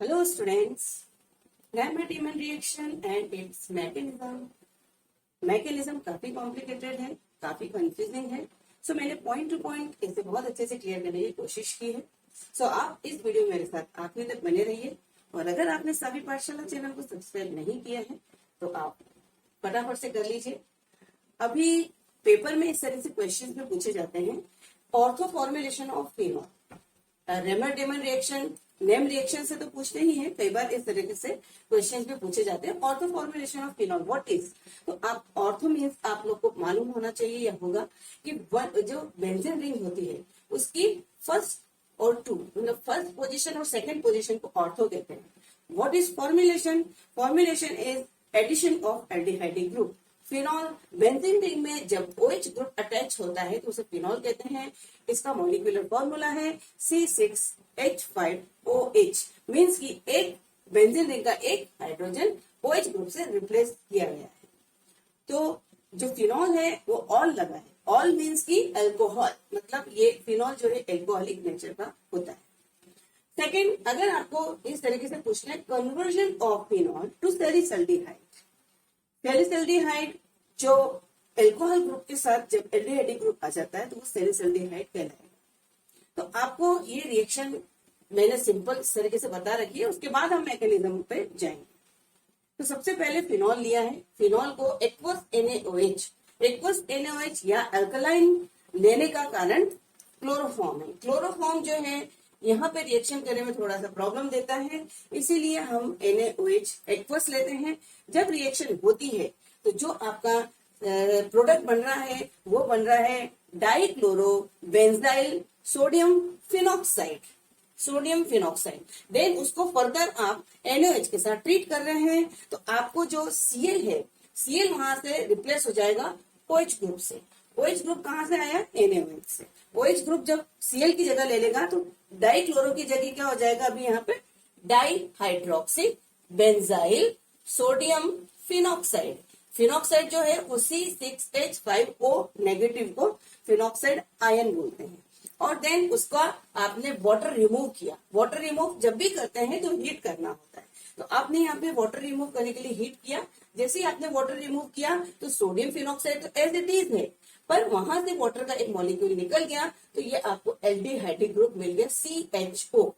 Hello students, Raman reaction and its mechanism. Mechanism काफी complicated है, काफी कंफ्यूजिंग है। सो मैंने पॉइंट टू पॉइंट इसे बहुत अच्छे से क्लियर करने की कोशिश की है। सो आप इस वीडियो में मेरे साथ आखिरी तक बने रहिए और अगर आपने सभी पाठशाला चैनल को सब्सक्राइब नहीं किया है तो आप फटाफट से कर लीजिए। अभी पेपर में इस तरह से क्वेश्चन में पूछे जाते हैं, ortho formulation of phenol, Reimer Tiemann reaction, name reaction से तो पूछते ही हैं, कई बार इस तरीके से क्वेश्चन पे पूछे जाते हैं। Ortho formulation of phenol what is, तो आप ऑर्थो मीन्स आप लोग को मालूम होना चाहिए या होगा कि जो बेंजीन रिंग होती है उसकी फर्स्ट और टू मतलब फर्स्ट पोजीशन और सेकंड पोजीशन को ऑर्थो कहते हैं। What is formulation? Formulation is addition of aldehyde group. Phenol benzene ring में जब OH ग्रुप अटैच होता है तो उसे फिनॉल कहते हैं। इसका मॉलिक्यूलर फॉर्मूला है C6H5OH, मीन्स कि एक बेंजीन रिंग का एक हाइड्रोजन OH ग्रुप से रिप्लेस किया गया है। तो जो फिनॉल है वो ऑल लगा है। ऑल मीन्स की अल्कोहल, मतलब ये फिनॉल जो है एल्कोहलिक नेचर का होता है। सेकेंड, अगर आपको इस तरीके से पूछना है कन्वर्जन ऑफ फिनॉल टू सैलिसल्डिहाइड, सैलिसल्डिहाइड जो एल्कोहल ग्रुप के साथ जब एल्डिहाइड ग्रुप आ जाता है तो वो सैलिसल्डिहाइड कहलाएगा। तो आपको ये रिएक्शन मैंने सिंपल इस तरीके से बता रखी है, उसके बाद हम मैकेनिज्म पे जाएंगे। तो सबसे पहले फिनॉल लिया है, फिनॉल को एक्वस NaOH या अल्कलाइन लेने का कारण क्लोरोफॉर्म है। क्लोरोफॉर्म जो है यहाँ पे रिएक्शन करने में थोड़ा सा प्रॉब्लम देता है, इसीलिए हम NaOH एक्वस लेते हैं। जब रिएक्शन होती है तो जो आपका प्रोडक्ट बन रहा है वो बन रहा है dichloro benzyl sodium phenoxide. Then उसको फर्दर आप NaOH के साथ ट्रीट कर रहे हैं तो आपको जो Cl है, Cl वहां से रिप्लेस हो जाएगा OH ग्रुप से। OH ग्रुप कहां से आया? NaOH से। OH ग्रुप जब Cl की जगह ले लेगा तो डाइक्लोरो की जगह क्या हो जाएगा? अभी यहाँ पे dihydroxy benzyl sodium phenoxide. Phenoxide जो है उसी C6H5O नेगेटिव को फिनॉक्साइड आयन बोलते हैं। और देन उसका आपने वाटर रिमूव किया। वाटर रिमूव जब भी करते हैं तो हीट करना होता है, तो आपने यहाँ पे वाटर रिमूव करने के लिए हीट किया। जैसे ही आपने वाटर रिमूव किया तो सोडियम फिनॉक्साइड तो एज इट इज है, पर वहां से वाटर का एक मॉलिक्यूल निकल गया तो ये आपको एल्डिहाइड ग्रुप मिल गया CHO।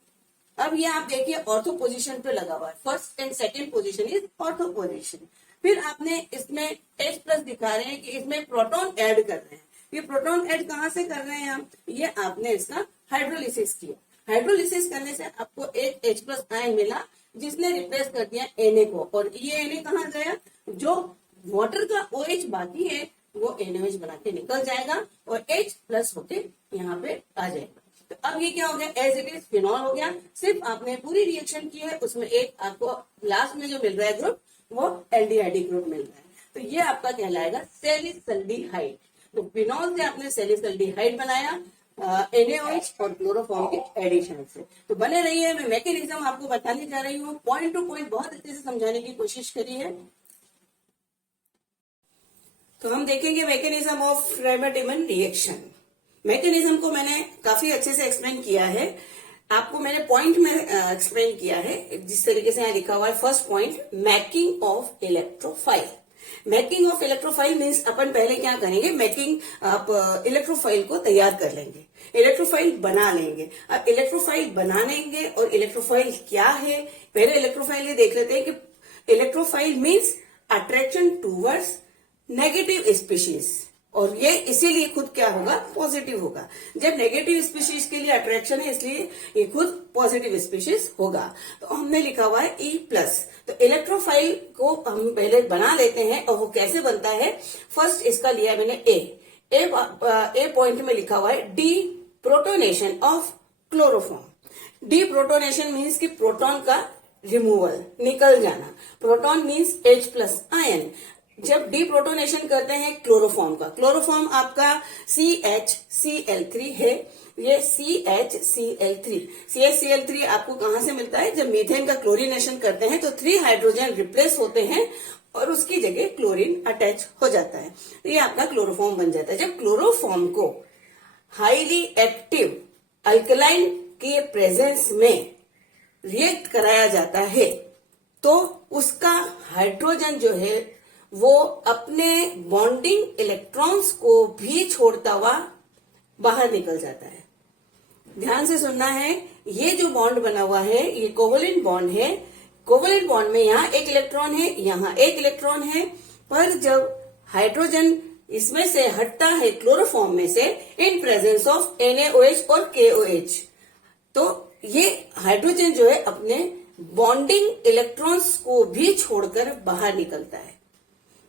अब ये आप देखिए ऑर्थो पोजीशन पे लगा हुआ है, first and second position is ortho position. फिर आपने इसमें H+ दिखा रहे हैं कि इसमें प्रोटॉन ऐड कर रहे हैं। ये प्रोटॉन ऐड कहां से कर रहे हैं हम? ये आपने इसका हाइड्रोलिसिस किया। हाइड्रोलिसिस करने से आपको एक H+ आयन मिला जिसने रिप्लेस कर दिया Na को, और ये Na कहाँ गया? जो वाटर का OH बाकी है वो NaOH बना के निकल जाएगा और H+ होके यहाँ पे आ जाएगा। तो अब ये क्या हो गया? एज इट इज फिनॉल हो गया। सिर्फ आपने पूरी रिएक्शन की है, उसमें एक आपको लास्ट में जो मिल रहा है ग्रुप वो एल्डिहाइड ग्रुप मिल रहा है, तो ये आपका कहलाएगा सैलिसल्डिहाइड। तो फिनॉल से आपने सैलिसल्डिहाइड बनाया NaOH और क्लोरोफॉर्म के एडिशन से। तो बने रहिए, मैं मैकेनिज्म आपको बताने जा रही हूँ, पॉइंट टू पॉइंट बहुत अच्छे से समझाने की कोशिश करी है। तो हम देखेंगे मैकेनिज्म ऑफ राइबर-डेमन रिएक्शन। मैकेनिज्म को मैंने काफी अच्छे से एक्सप्लेन किया है, आपको मैंने पॉइंट में एक्सप्लेन किया है जिस तरीके से यहाँ लिखा हुआ है। First point, making of electrophile. Making of electrophile means अपन पहले क्या करेंगे? मेकिंग आप इलेक्ट्रोफाइल को तैयार कर लेंगे, इलेक्ट्रोफाइल बना लेंगे। अब इलेक्ट्रोफाइल बना लेंगे और इलेक्ट्रोफाइल क्या है, पहले इलेक्ट्रोफाइल ये देख लेते हैं कि electrophile means attraction towards negative species, और ये इसीलिए खुद क्या होगा? पॉजिटिव होगा। जब नेगेटिव स्पीशीज के लिए अट्रैक्शन है इसलिए ये खुद पॉजिटिव स्पीशीज होगा। तो हमने लिखा हुआ है E+। तो इलेक्ट्रोफाइल को हम पहले बना लेते हैं, और वो कैसे बनता है? फर्स्ट इसका लिया मैंने ए पॉइंट में लिखा हुआ है D protonation of chloroform. D protonation means की प्रोटॉन का रिमूवल, निकल जाना। Proton means H+ ion. जब डीप्रोटोनेशन करते हैं क्लोरोफॉर्म का, क्लोरोफॉर्म आपका CHCl3 है, ये CHCl3 आपको कहां से मिलता है? जब मीथेन का क्लोरीनेशन करते हैं तो 3 हाइड्रोजन रिप्लेस होते हैं और उसकी जगह क्लोरीन अटैच हो जाता है, तो ये आपका क्लोरोफॉर्म बन जाता है। जब क्लोरोफॉर्म को हाईली एक्टिव अल्कलाइन के प्रेजेंस में रिएक्ट कराया जाता है तो उसका हाइड्रोजन जो है वो अपने बॉन्डिंग इलेक्ट्रॉन्स को भी छोड़ता हुआ बाहर निकल जाता है। ध्यान से सुनना है, ये जो बॉन्ड बना हुआ है ये कोवलेंट बॉन्ड है। कोवलेंट बॉन्ड में यहाँ एक इलेक्ट्रॉन है, यहाँ एक इलेक्ट्रॉन है, पर जब हाइड्रोजन इसमें से हटता है क्लोरोफॉर्म में से इन प्रेजेंस ऑफ NaOH और KOH, तो ये हाइड्रोजन जो है अपने बॉन्डिंग इलेक्ट्रॉन्स को भी छोड़कर बाहर निकलता है।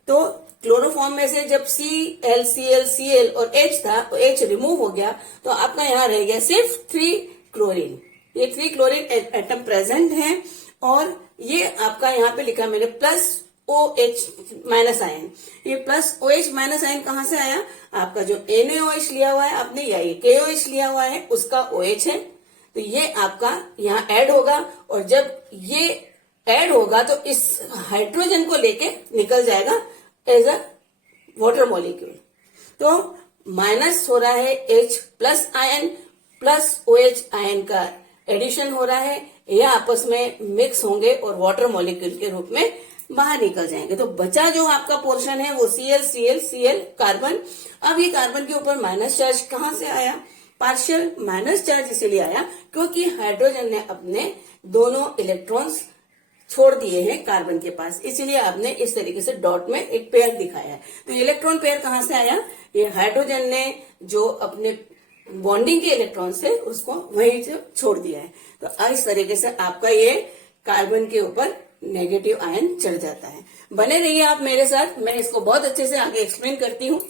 तो क्लोरोफॉर्म में से जब Cl, Cl, Cl और H था, तो H रिमूव हो गया, तो आपका यहाँ रह गया सिर्फ 3 क्लोरीन। ये 3 क्लोरीन एटम प्रेजेंट है और ये आपका यहाँ पे लिखा मैंने प्लस OH माइनस आयन। ये प्लस OH माइनस आयन कहाँ से आया? आपका जो NaOH लिया हुआ है आपने या ये KOH लिया हुआ है उसका OH है, तो ये आपका यहाँ ऐड होगा और जब ये ऐड होगा तो इस हाइड्रोजन को लेके निकल जाएगा एज अ वाटर मॉलिक्यूल। तो माइनस हो रहा है H plus ion plus OH ion का एडिशन हो रहा है, ये आपस में मिक्स होंगे और वाटर मॉलिक्यूल के रूप में बाहर निकल जाएंगे। तो बचा जो आपका पोर्शन है वो Cl, Cl, Cl कार्बन। अब ये कार्बन के ऊपर माइनस चार्ज कहाँ से आया? पार्शियल माइनस चार्ज इसीलिए आया क्योंकि हाइड्रोजन ने अपने दोनों इलेक्ट्रॉन्स छोड़ दिए हैं कार्बन के पास, इसीलिए आपने इस तरीके से डॉट में एक पेयर दिखाया है। तो इलेक्ट्रॉन पेयर कहाँ से आया? ये हाइड्रोजन ने जो अपने बॉन्डिंग के इलेक्ट्रॉन से उसको वहीं से छोड़ दिया है। तो इस तरीके से आपका ये कार्बन के ऊपर नेगेटिव आयन चढ़ जाता है। बने रहिए आप मेरे साथ, मैं इसको बहुत अच्छे से आगे एक्सप्लेन करती हूँ।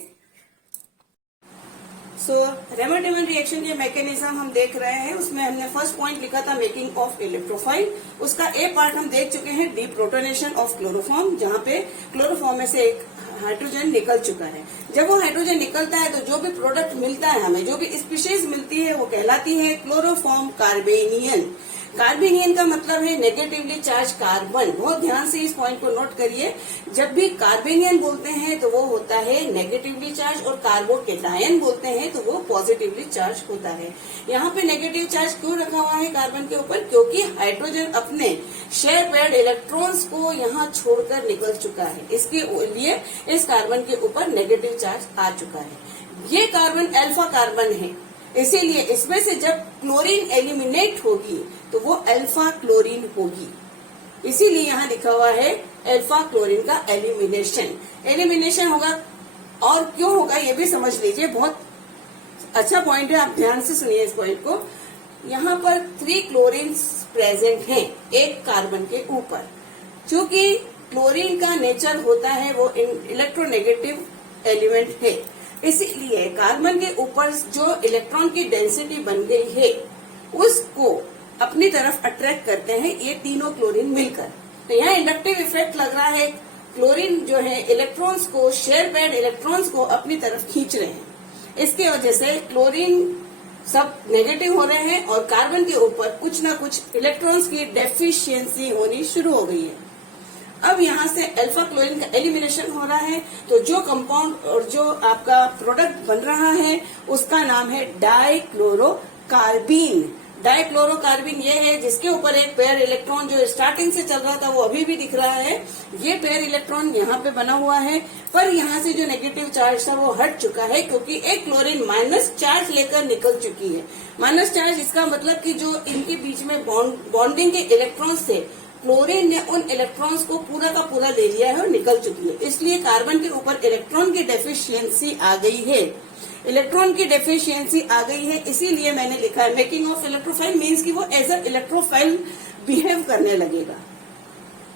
रेमर-डेमन रिएक्शन के मैकेनिज्म हम देख रहे हैं, उसमें हमने फर्स्ट पॉइंट लिखा था मेकिंग ऑफ इलेक्ट्रोफाइल। उसका ए पार्ट हम देख चुके हैं, डीप्रोटोनेशन ऑफ क्लोरोफॉर्म, जहां पे क्लोरोफॉर्म में से एक हाइड्रोजन निकल चुका है। जब वो हाइड्रोजन निकलता है तो जो भी प्रोडक्ट मिलता है हमें, जो भी स्पीशीज मिलती है वो कहलाती है क्लोरोफॉर्म कार्बेनियन। कार्बेनियन का मतलब है नेगेटिवली चार्ज कार्बन। बहुत ध्यान से इस पॉइंट को नोट करिए, जब भी कार्बेनियन बोलते हैं तो वो होता है नेगेटिवली चार्ज और कार्बोकेटायन बोलते हैं तो वो पॉजिटिवली चार्ज होता है। यहाँ पे नेगेटिव चार्ज क्यों रखा हुआ है कार्बन के ऊपर? क्योंकि हाइड्रोजन अपने शेयर पेयर्ड इलेक्ट्रॉन्स को यहाँ छोड़कर निकल चुका है, इसके लिए इस कार्बन के ऊपर नेगेटिव चार्ज आ चुका है। ये कार्बन अल्फा कार्बन है, इसीलिए इसमें से जब क्लोरीन एलिमिनेट होगी तो वो अल्फा क्लोरीन होगी, इसीलिए यहाँ लिखा हुआ है अल्फा क्लोरीन का एलिमिनेशन होगा। और क्यों होगा ये भी समझ लीजिए, बहुत अच्छा पॉइंट है, आप ध्यान से सुनिए इस पॉइंट को। यहाँ पर 3 क्लोरीन प्रेजेंट हैं एक कार्बन के ऊपर। चूंकि क्लोरीन का नेचर होता है वो इलेक्ट्रोनेगेटिव एलिमेंट है, इसीलिए कार्बन के ऊपर जो इलेक्ट्रॉन की डेंसिटी बन गई है उसको अपनी तरफ अट्रैक्ट करते हैं ये तीनों क्लोरीन मिलकर। तो यहाँ इंडक्टिव इफेक्ट लग रहा है, क्लोरीन जो है इलेक्ट्रॉन्स को, शेयर पेयर्ड इलेक्ट्रॉन्स को अपनी तरफ खींच रहे हैं। इसके वजह से क्लोरीन सब नेगेटिव हो रहे हैं और कार्बन के ऊपर कुछ ना कुछ इलेक्ट्रॉन्स की डेफिशिएंसी होनी शुरू हो गई है। अब यहाँ से अल्फा क्लोरीन का एलिमिनेशन हो रहा है, तो जो कंपाउंड और जो आपका प्रोडक्ट बन रहा है उसका नाम है डाइक्लोरोकार्बीन। डाइक्लोरोकार्बीन ये है जिसके ऊपर एक पेयर इलेक्ट्रॉन जो स्टार्टिंग से चल रहा था वो अभी भी दिख रहा है। ये पेयर इलेक्ट्रॉन यहाँ पे बना हुआ है, पर यहाँ से जो नेगेटिव चार्ज था वो हट चुका है क्योंकि एक क्लोरीन माइनस चार्ज लेकर निकल चुकी है। माइनस चार्ज इसका मतलब कि जो इनके बीच में बॉन्डिंग के इलेक्ट्रॉन्स थे, क्लोरीन ने उन इलेक्ट्रॉन्स को पूरा का पूरा ले लिया है और निकल चुकी है, इसलिए कार्बन के ऊपर इलेक्ट्रॉन की डेफिशिएंसी आ गई है। इलेक्ट्रॉन की डेफिशिएंसी आ गई है, इसीलिए मैंने लिखा है मेकिंग ऑफ इलेक्ट्रोफाइल मीन्स कि वो एज अ इलेक्ट्रोफाइल बिहेव करने लगेगा।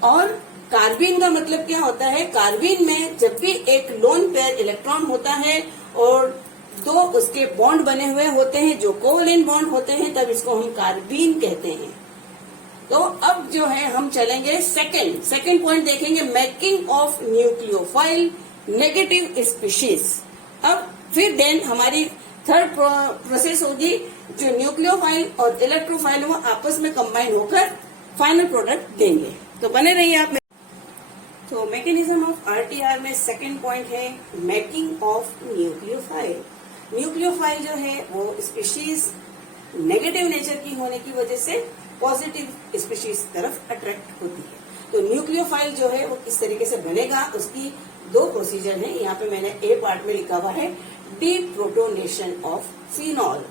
और कार्बीन का मतलब क्या होता है? कार्बीन में जब भी एक लोन पेयर इलेक्ट्रॉन होता है और 2 उसके बॉन्ड बने हुए होते हैं जो कोवलेंट बॉन्ड होते हैं, तब इसको हम कार्बीन कहते हैं। तो अब जो है हम चलेंगे सेकेंड पॉइंट देखेंगे, making of nucleophile negative species. अब फिर देन हमारी थर्ड प्रोसेस होगी, जो न्यूक्लियोफाइल और इलेक्ट्रोफाइल वो आपस में कंबाइन होकर फाइनल प्रोडक्ट देंगे। तो बने रहिए आप। तो मैकेनिज्म ऑफ आरटीआर में सेकेंड पॉइंट है मेकिंग ऑफ न्यूक्लियोफाइल। न्यूक्लियोफाइल जो है वो स्पीशीज नेगेटिव नेचर की होने की वजह से पॉजिटिव स्पीशीज तरफ अट्रैक्ट होती है। तो न्यूक्लियोफाइल जो है वो किस तरीके से बनेगा, उसकी दो प्रोसीजर है। यहाँ पे मैंने ए पार्ट में लिखा हुआ है डीप्रोटोनेशन ऑफ फिनॉल।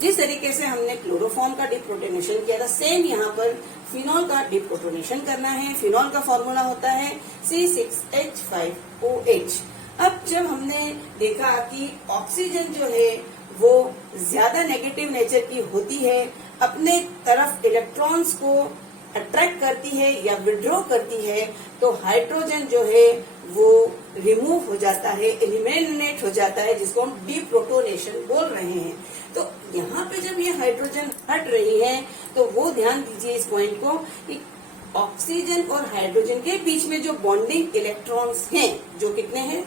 जिस तरीके से हमने क्लोरोफॉर्म का डीप्रोटोनेशन किया था, सेम यहाँ पर फिनॉल का डीप्रोटोनेशन करना है। फिनॉल का फॉर्मूला होता है C6H5OH। अब जब हमने देखा कि ऑक्सीजन जो है वो ज्यादा नेगेटिव नेचर की होती है, अपने तरफ इलेक्ट्रॉन्स को अट्रैक्ट करती है या विड्रॉ करती है, तो हाइड्रोजन जो है वो रिमूव हो जाता है, एलिमिनेट हो जाता है, जिसको हम डीप्रोटोनेशन बोल रहे हैं। तो यहाँ पे जब ये हाइड्रोजन हट रही है तो वो ध्यान दीजिए इस पॉइंट को कि ऑक्सीजन और हाइड्रोजन के बीच में जो बॉन्डिंग इलेक्ट्रॉन्स हैं, जो कितने हैं,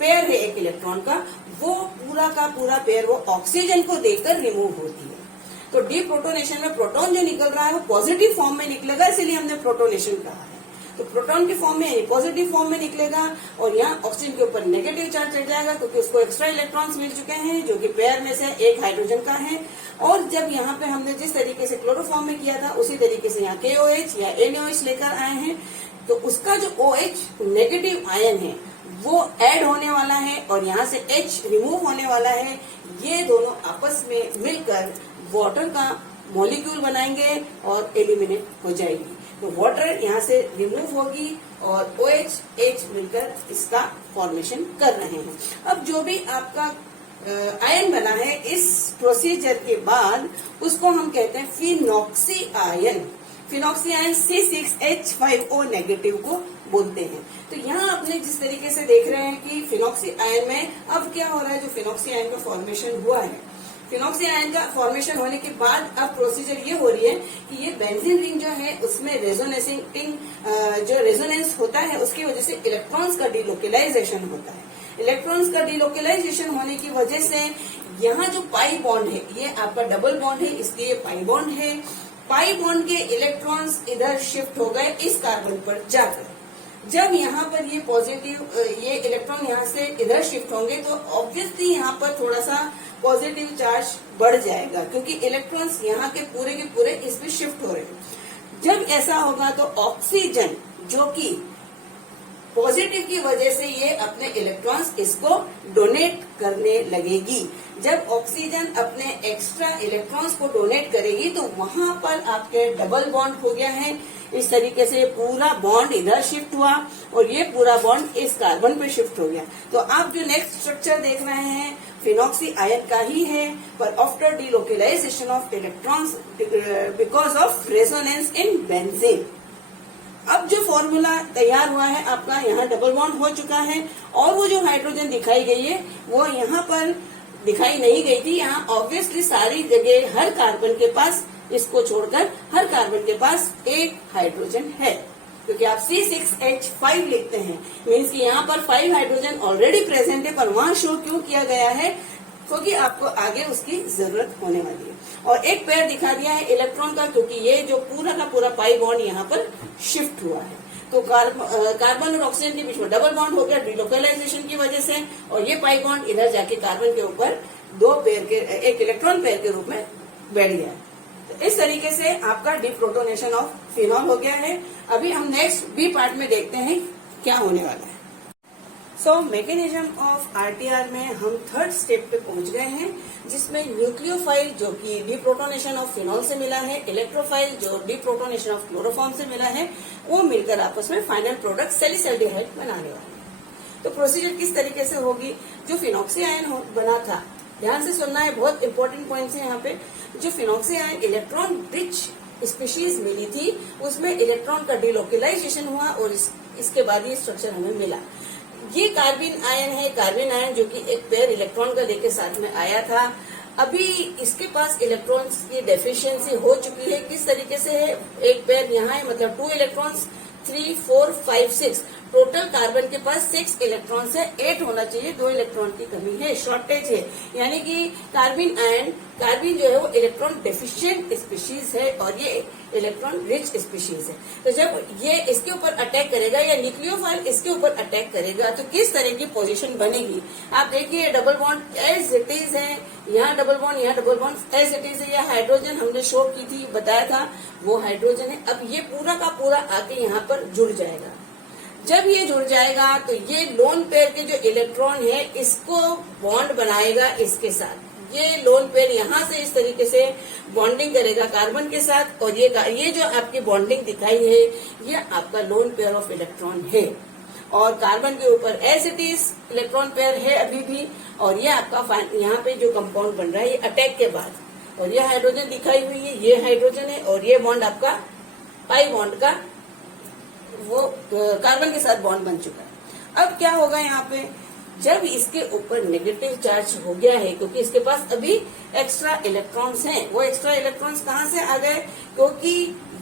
पेयर है एक इलेक्ट्रॉन का, वो पूरा का पूरा पेयर वो ऑक्सीजन को देकर रिमूव होती है। तो डीप्रोटोनेशन में प्रोटॉन जो निकल रहा है वो पॉजिटिव फॉर्म में निकलेगा, इसलिए हमने प्रोटोनेशन कहा है। तो प्रोटॉन की फॉर्म में यानी पॉजिटिव फॉर्म में निकलेगा और यहाँ ऑक्सीजन के ऊपर नेगेटिव चार्ज चढ़ जाएगा, क्योंकि उसको एक्स्ट्रा इलेक्ट्रॉन्स मिल चुके हैं जो कि पेयर में से एक हाइड्रोजन का है। और जब यहाँ पे हमने जिस तरीके से क्लोरोफॉर्म में किया था, उसी तरीके से यहाँ KOH या NaOH लेकर आए हैं, तो उसका जो OH नेगेटिव आयन है वो ऐड होने वाला है और यहाँ से H रिमूव होने वाला है। ये दोनों आपस में मिलकर वाटर का मॉलिक्यूल बनाएंगे और एलिमिनेट हो जाएगी। तो वाटर यहाँ से रिमूव होगी और OH H मिलकर इसका फॉर्मेशन कर रहे हैं। अब जो भी आपका आयन बना है इस प्रोसीजर के बाद, उसको हम कहते हैं phenoxy ion. Phenoxy ion C6H5O negative को बोलते हैं। तो यहाँ आपने जिस तरीके से देख रहे हैं कि फिनॉक्सी आयन में अब क्या हो रहा है, जो फिनॉक्सी आयन का फॉर्मेशन हुआ है, फिनॉक्सी आयन का फॉर्मेशन होने के बाद अब प्रोसीजर ये हो रही है कि ये बेंजीन रिंग जो है उसमें रेजोनेसिंग जो रेजोनेंस होता है उसकी वजह से इलेक्ट्रॉन्स का डिलोकेलाइजेशन होता है। इलेक्ट्रॉन्स का डिलोकेलाइजेशन होने की वजह से यहाँ जो पाई बॉन्ड है, ये आपका डबल बॉन्ड है, इसलिए पाई बॉन्ड है। पाई बॉन्ड के इलेक्ट्रॉन्स इधर शिफ्ट हो गए इस कार्बन पर जाकर। जब यहाँ पर ये पॉजिटिव ये इलेक्ट्रॉन यहाँ से इधर शिफ्ट होंगे तो ऑब्वियसली यहाँ पर थोड़ा सा पॉजिटिव चार्ज बढ़ जाएगा, क्योंकि इलेक्ट्रॉन्स यहाँ के पूरे इस पे शिफ्ट हो रहे हैं। जब ऐसा होगा तो ऑक्सीजन जो कि पॉजिटिव की वजह से ये अपने इलेक्ट्रॉन्स इसको डोनेट करने लगेगी। जब ऑक्सीजन अपने एक्स्ट्रा इलेक्ट्रॉन्स को डोनेट करेगी तो वहां पर आपके डबल बॉन्ड हो गया है। इस तरीके से पूरा बॉन्ड इधर शिफ्ट हुआ और ये पूरा बॉन्ड इस कार्बन पे शिफ्ट हो गया। तो आप जो नेक्स्ट स्ट्रक्चर देख रहे हैं फिनॉक्सी आयन का ही है, पर after delocalization of electrons because of resonance in benzene. अब जो फॉर्मूला तैयार हुआ है आपका, यहाँ डबल बॉन्ड हो चुका है और वो जो हाइड्रोजन दिखाई गई है वो यहाँ पर दिखाई नहीं गई थी। यहाँ ऑब्वियसली सारी जगह हर कार्बन के पास, इसको छोड़कर हर कार्बन के पास एक हाइड्रोजन है, क्योंकि आप C6H5 लिखते हैं, मीन्स कि यहाँ पर 5 हाइड्रोजन ऑलरेडी प्रेजेंट है, पर वहां शो क्यों किया गया है, क्योंकि आपको आगे उसकी जरूरत होने वाली है। और एक पेयर दिखा दिया है इलेक्ट्रॉन का, क्योंकि ये जो पूरा का पूरा पाई बॉन्ड यहाँ पर शिफ्ट हुआ है। तो कार्बन और ऑक्सीजन के बीच में डबल बॉन्ड हो गया डिलोकेलाइजेशन की वजह से, और ये पाई बॉन्ड इधर जाके कार्बन के ऊपर दो पेयर के एक इलेक्ट्रॉन पेयर के रूप में बैठ गया। तो इस तरीके से आपका डिप्रोटोनेशन ऑफ फिनॉल हो गया है। अभी हम नेक्स्ट बी पार्ट में देखते हैं क्या होने वाला है। सो मैकेनिज्म ऑफ आरटीआर में हम थर्ड स्टेप पे पहुंच गए हैं, जिसमें न्यूक्लियोफाइल जो कि डिप्रोटोनेशन ऑफ फिनॉल से मिला है, इलेक्ट्रोफाइल जो डिप्रोटोनेशन ऑफ क्लोरोफॉर्म से मिला है, वो मिलकर आपस में फाइनल प्रोडक्ट सैलिसल्डिहाइड बनाने वाले हैं। तो प्रोसीजर किस तरीके से होगी, जो फिनॉक्सी आयन बना था, ध्यान से सुनना है, बहुत इंपॉर्टेंट पॉइंट्स है यहाँ पे। जो phenoxy ion electron rich species मिली थी, उसमें इलेक्ट्रॉन का डिलोकेलाइजेशन हुआ और इसके बाद ये स्ट्रक्चर हमें मिला। ये कार्बिन आयन है, कार्बिन आयन जो कि एक पेयर इलेक्ट्रॉन का लेके साथ में आया था। अभी इसके पास इलेक्ट्रॉन्स की डेफिशिएंसी हो चुकी है। किस तरीके से है, एक पेयर यहाँ है, मतलब 2 इलेक्ट्रॉन्स 3, 4, 5, 6 टोटल कार्बन के पास 6 इलेक्ट्रॉन से 8 होना चाहिए, 2 इलेक्ट्रॉन की कमी है, शॉर्टेज है, यानी कि कार्बिन जो है वो इलेक्ट्रॉन डेफिशिएंट स्पीशीज है और ये इलेक्ट्रॉन रिच स्पीशीज है। तो जब ये इसके ऊपर अटैक करेगा या न्यूक्लियोफाइल इसके ऊपर अटैक करेगा तो किस तरह की पोजीशन बनेगी। आप देखिए double bond as it is है, यहाँ डबल बॉन्ड, यहाँ double bond as it is है। यह हाइड्रोजन हमने शो की थी, बताया था वो हाइड्रोजन है। अब ये पूरा का पूरा आके यहाँ पर जुड़ जाएगा। जब ये जुड़ जाएगा तो ये लोन पेयर के जो इलेक्ट्रॉन है इसको बॉन्ड बनाएगा इसके साथ। ये लोन पेयर यहाँ से इस तरीके से बॉन्डिंग करेगा कार्बन के साथ और ये जो आपकी बॉन्डिंग दिखाई है ये आपका लोन पेयर ऑफ इलेक्ट्रॉन है और कार्बन के ऊपर as it is electron pair है अभी भी। और ये आपका यहाँ पे जो कंपाउंड बन रहा है ये अटैक के बाद, और ये हाइड्रोजन दिखाई हुई है, ये हाइड्रोजन है और ये बॉन्ड आपका पाई बॉन्ड का वो कार्बन के साथ बॉन्ड बन चुका है। अब क्या होगा यहाँ पे, जब इसके ऊपर नेगेटिव चार्ज हो गया है क्योंकि इसके पास अभी एक्स्ट्रा इलेक्ट्रॉन्स हैं, वो एक्स्ट्रा इलेक्ट्रॉन्स कहाँ से आ गए, क्योंकि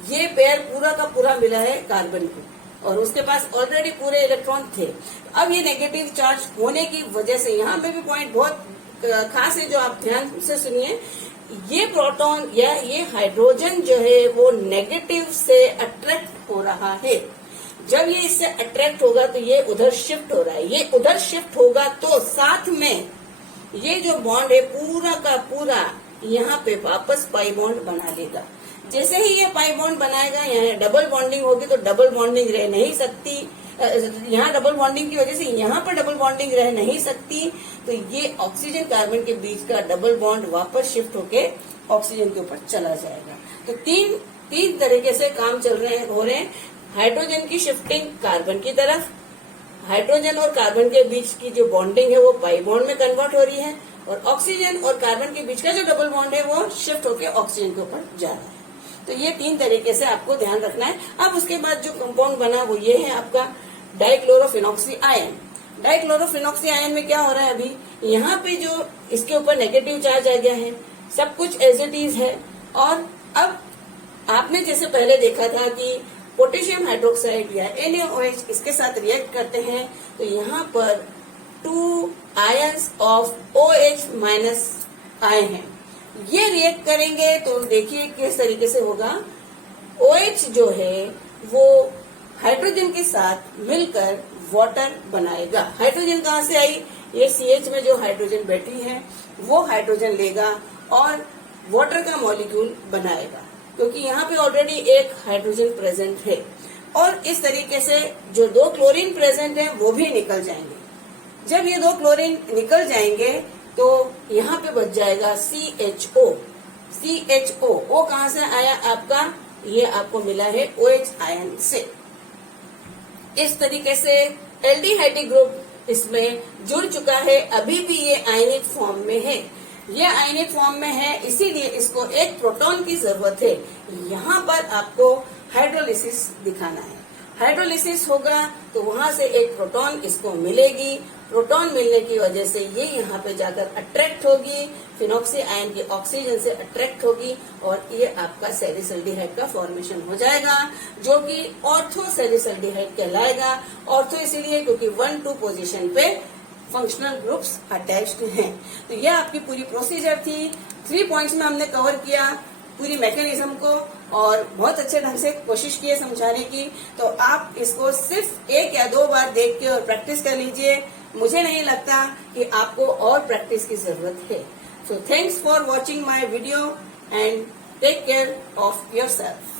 ये पेयर पूरा का पूरा मिला है कार्बन को और उसके पास ऑलरेडी पूरे इलेक्ट्रॉन थे। अब ये नेगेटिव चार्ज होने की वजह से यहाँ पे भी पॉइंट बहुत खास है जो आप ध्यान से सुनिए, ये प्रोटॉन या ये हाइड्रोजन जो है वो नेगेटिव से अट्रैक्ट हो रहा है। जब ये इससे अट्रैक्ट होगा तो ये उधर शिफ्ट हो रहा है, ये उधर शिफ्ट होगा तो साथ में ये जो बॉन्ड है पूरा का पूरा यहाँ पे वापस पाई बॉन्ड बना लेगा। जैसे ही ये पाई बॉन्ड बनाएगा यहाँ डबल बॉन्डिंग होगी तो डबल बॉन्डिंग रह नहीं सकती, यहाँ डबल बॉन्डिंग की वजह से यहाँ पर डबल बॉन्डिंग रह नहीं सकती, तो ये ऑक्सीजन कार्बन के बीच का डबल बॉन्ड वापस शिफ्ट होके ऑक्सीजन के ऊपर चला जाएगा। तो तीन तरीके से काम हो रहे हैं। हाइड्रोजन की शिफ्टिंग कार्बन की तरफ, हाइड्रोजन और कार्बन के बीच की जो बॉन्डिंग है वो पाई बॉन्ड में कन्वर्ट हो रही है और ऑक्सीजन और कार्बन के बीच का जो डबल बॉन्ड है वो शिफ्ट होकर ऑक्सीजन के ऊपर जा रहा है। तो ये 3 तरीके से आपको ध्यान रखना है। अब उसके बाद जो कंपाउंड बना वो ये है आपका डाइक्लोरोफिनॉक्सी आयन। डाइक्लोरोफिनॉक्सी आयन में क्या हो रहा है, अभी यहाँ पे जो इसके ऊपर नेगेटिव चार्ज आ गया है, सब कुछ एज इट इज है। और अब आपने जैसे पहले देखा था कि पोटेशियम हाइड्रोक्साइड या NaOH इसके साथ रिएक्ट करते हैं तो यहाँ पर 2 आयंस ऑफ OH माइनस आए हैं, ये रिएक्ट करेंगे तो देखिए किस तरीके से होगा। OH जो है वो हाइड्रोजन के साथ मिलकर वाटर बनाएगा। हाइड्रोजन कहाँ से आई, ये CH में जो हाइड्रोजन बैठी है वो हाइड्रोजन लेगा और वाटर का मॉलिक्यूल बनाएगा क्योंकि यहाँ पे ऑलरेडी एक हाइड्रोजन प्रेजेंट है। और इस तरीके से जो 2 क्लोरीन प्रेजेंट है वो भी निकल जाएंगे। जब ये 2 क्लोरीन निकल जाएंगे तो यहाँ पे बच जाएगा CHO। वो कहाँ से आया आपका, ये आपको मिला है OH आयन से। इस तरीके से एल्डिहाइड ग्रुप इसमें जुड़ चुका है, अभी भी ये आयनिक फॉर्म में है। ये आयनिक फॉर्म में है इसीलिए इसको एक प्रोटॉन की जरूरत है। यहाँ पर आपको हाइड्रोलिसिस दिखाना है। हाइड्रोलिसिस होगा तो वहां से एक प्रोटॉन इसको मिलेगी। प्रोटॉन मिलने की वजह से ये यहाँ पे जाकर अट्रैक्ट होगी, फिनॉक्सी आयन की ऑक्सीजन से अट्रैक्ट होगी और ये आपका सैलिसल्डिहाइड का फॉर्मेशन हो जाएगा जो कि ऑर्थोसैलिसल्डिहाइड कहलाएगा। ऑर्थो इसीलिए क्योंकि 1-2 पोजीशन पे फंक्शनल ग्रुप्स अटैच्ड हैं। तो यह आपकी पूरी प्रोसीजर थी। 3 पॉइंट्स में हमने कवर किया पूरी मैकेनिज्म को और बहुत अच्छे ढंग से कोशिश की है समझाने की। तो आप इसको सिर्फ 1 या 2 बार देख के और प्रैक्टिस कर लीजिए। मुझे नहीं लगता कि आपको और प्रैक्टिस की जरूरत है। So thanks for watching my video and take care of yourself.